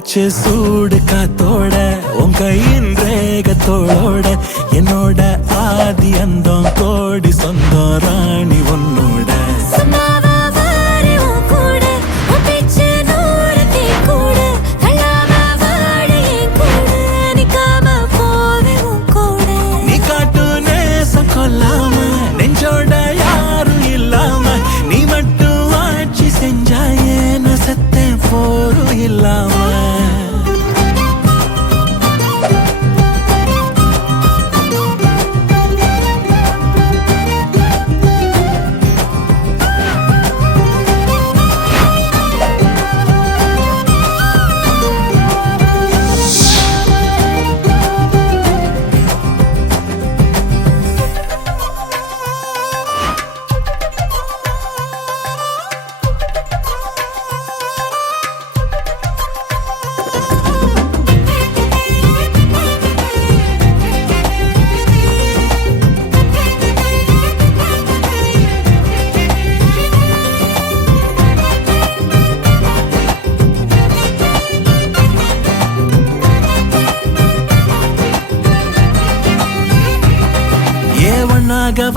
மூச்சு சூடு காத்தோட உன் கையின் ரேகத்தோட என்னோட ஆதி அந்தம் கோடி சொந்தம் ராணி உன்னோட நீ காட்டு நேசம் கொல்லாம நெஞ்சோட யாரும் இல்லாம நீ மட்டும் ஆட்சி செஞ்சாயே நசத்தேன் போரும் இல்லாம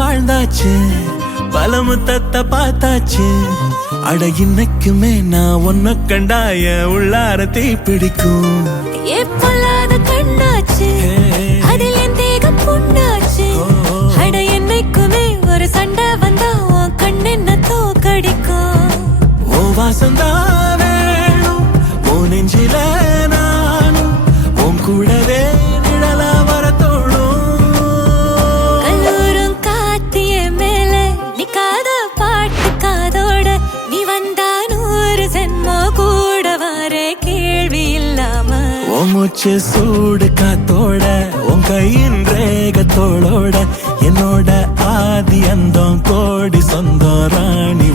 வாழ்ந்தாச்சு பல முத்தத்தை பார்த்தாச்சு அட இன்னைக்குமே நான் ஒன்ன கண்டாய உள்ளாரத்தை பிடிக்கும் எப்பொல்லாத கண்ணாச்சு அதில் என் தேகம் புண்ணாச்சு அட என்னைக்குமே ஒரு சண்டை வந்தா உன் கண்ணென்ன தோக்கடிக்கும் ஓ வாசந்தா வேணும் ஓ நெஞ்சில நானும் உன் கூடவே நிழலா வர தோணும் மூச்சு சூடு காத்தோட உன் கையின் ரேகத்தோட என்னோட ஆதி அந்தம் கோடி சொந்தம் ராணி